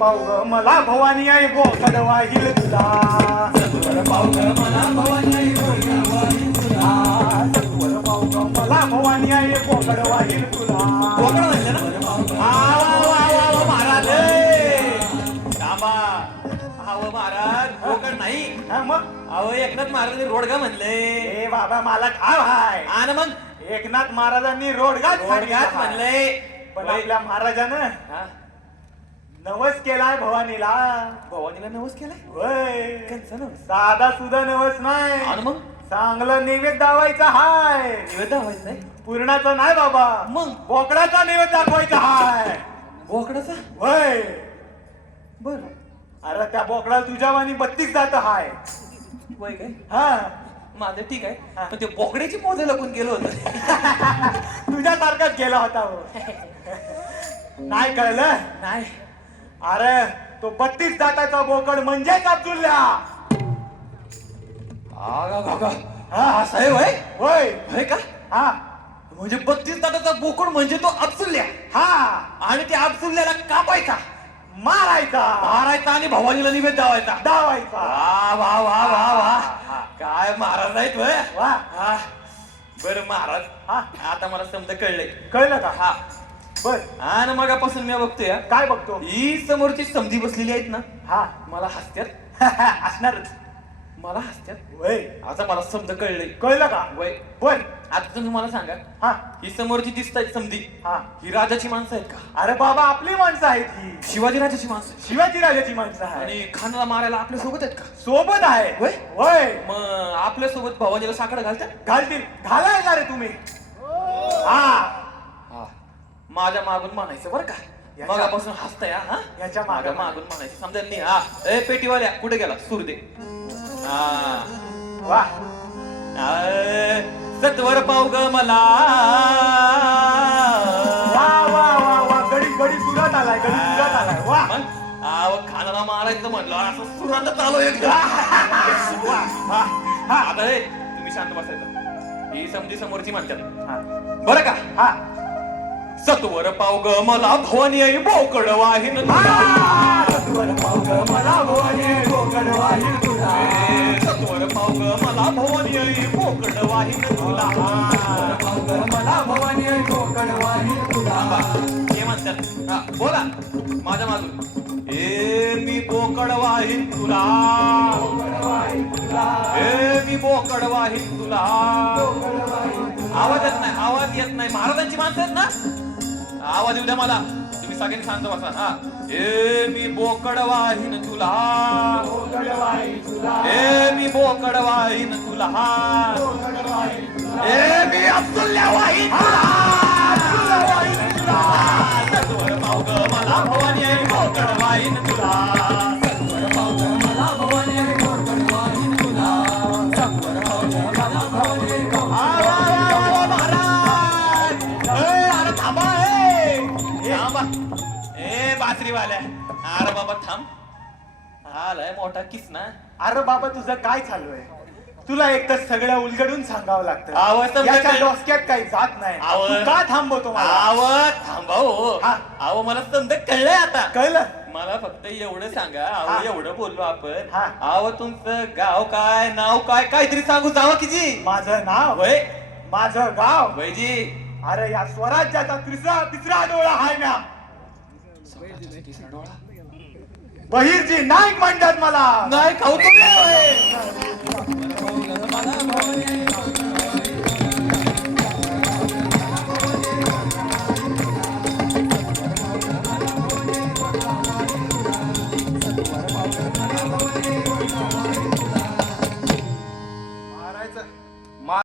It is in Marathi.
पाव ग मला भवानी आई बोकड वाहिल तुला सत्वर पाव ग मला भवानी आई बोकड वाहिल तुला सत्वर पाव ग मला भवानी आई बोकड वाहिल तुला बोकड म्हणलं ना वा महाराज थांबा अहो महाराज बोकड नाही हा मग अहो एकनाथ महाराजांनी रोडगा म्हणले ए बाबा मला ठाव आहे आणि मग एकनाथ महाराजांनी रोडगात रोडगात म्हणले पण आपल्या महाराजानं हा नवस केलाय भवानीला भवानीला नवस केलाय होय कंचा नवस साधा सुद्धा नवस नाही आणि मग चांगलं नैवेद्य दावायचा हाय निवेद दावायचं नाही पुरणाचा नाही बाबा मग बोकडाचा नैवेद्य दाखवायचा हाय बोकडाचा होय बर अरे त्या बोकडाला तुझ्या वाणी 32 जात हाय वय काय हा माझं ठीक आहे हा. पण ते बोकड्याची पोज लपून गेलो होतं तुझ्यासारखाच गेला होता हो. नाही कळलं नाही अरे तो 32 जाताचा बोकड म्हणजेच अब्दुल्ला हा असं आहे वय होय होय का हा म्हणजे 32 ताटाचा बोकड म्हणजे तो अब्सुल्ल्या हा आणि त्या अब्सुल्ल्याला कापायचा मारायचा मारायचा आणि भवानीला निवेद दावायचा दावायचा वा वा वा वा वा काय महाराज आहेत वय वा हा बर महाराज हा आता मला समजा कळलंय कळलं का हा बर आणि मगापासून मी बघतोय हा. काय बघतो ही समोरची समधी बसलेली आहेत ना हा मला हसत्यात असणारच मला हसत्यात वय आता मला समजा कळलंय कळलं का वय बर आता तुम्ही मला सांगा हा ही समोरची दिसतायत समधी हा ही राजाची माणसं आहेत का अरे बाबा आपली माणसं आहेत ही शिवाजी राजाची माणसं आहेत. शिवाजी राजाची माणसं आहे आणि खानाला मारायला आपल्या सोबत आहेत का सोबत आहे होय? होय मग आपल्या सोबत भवानीला साखर घालतात घालतील घालाय का रे तुम्ही हा हा माझ्या मागून म्हणायचं बरं का याच्या- मगापासून हसताय हा याच्या माझ्या मागं मागून म्हणायचं समजा नाही हा ए पेटीवाल्या कुठे गेला सूर दे हा वा सत्वर पाव ग मला वा वा वा वा गडी गडी सुरात आलाय गडी सुरात आलाय वा मग आव खानाला मारायचं म्हणलं असं सुरांत चालू एकदा वा वा हा आता हे तुम्ही शांत बसायचं ही समजी समोरची म्हणतात हा बरं का हा सत्वर पाव ग मला भवानी आई बोकड वाहिन तुला सत्वर पाव ग मला भवानी बोकड वाहिल तुला सत्वर पाव ग मला भवानी आई बोकड वाहिन तुला सत्वर पाव ग मला भवानी बोकड वाहिल तुला हे म्हणतात हा, बोला माझ्या मागून ए मी बोकड वाहिन तुला ए मी बोकड वाहिन तुला आवाज येत नाही आवाज येत नाही महाराजांची माणसं आहेत ना आवाज येऊ द्या मला तुम्ही सगळ्यांनी शांत बसा हा ए मी बोकड वाहिन तुला ए मी बोकड वाहिन तुला ए मी अब्दुल्ला वाहिन तुला सत्वर पाव ग मला भवानी आई बोकड वाहिन तुला सत्वर पाव ग मला भवानी आई बोकड वाहिन तुला सत्वर पाव ग मला भवानी आई अरे थांबा थांबा ए बासरीवाल्या अरे बाबा थांब आलाय मोठा किसना अरे बाबा तुझं काय चालू आहे तुला एक तर सगळं उलगडून सांगावं आवाज लागतं समजत याच्या नाही. डोसक्यात काही जात नाही आवाज. तू का थांबवतो मला आव थांबा हो हा. आव मला समजा कळलंय आता कळलं मला फक्त एवढं सांगा हा. आव एवढं बोललो आपण हा. आव तुमचं गाव काय नाव काय काहीतरी सांगू जावं की जी माझं नाव वय माझं गाव वय जी अरे या स्वराज्याचा तिसरा डोळा हाय ना बहिरजी नाईक म्हणतात मला नाही खाऊ तुम्ही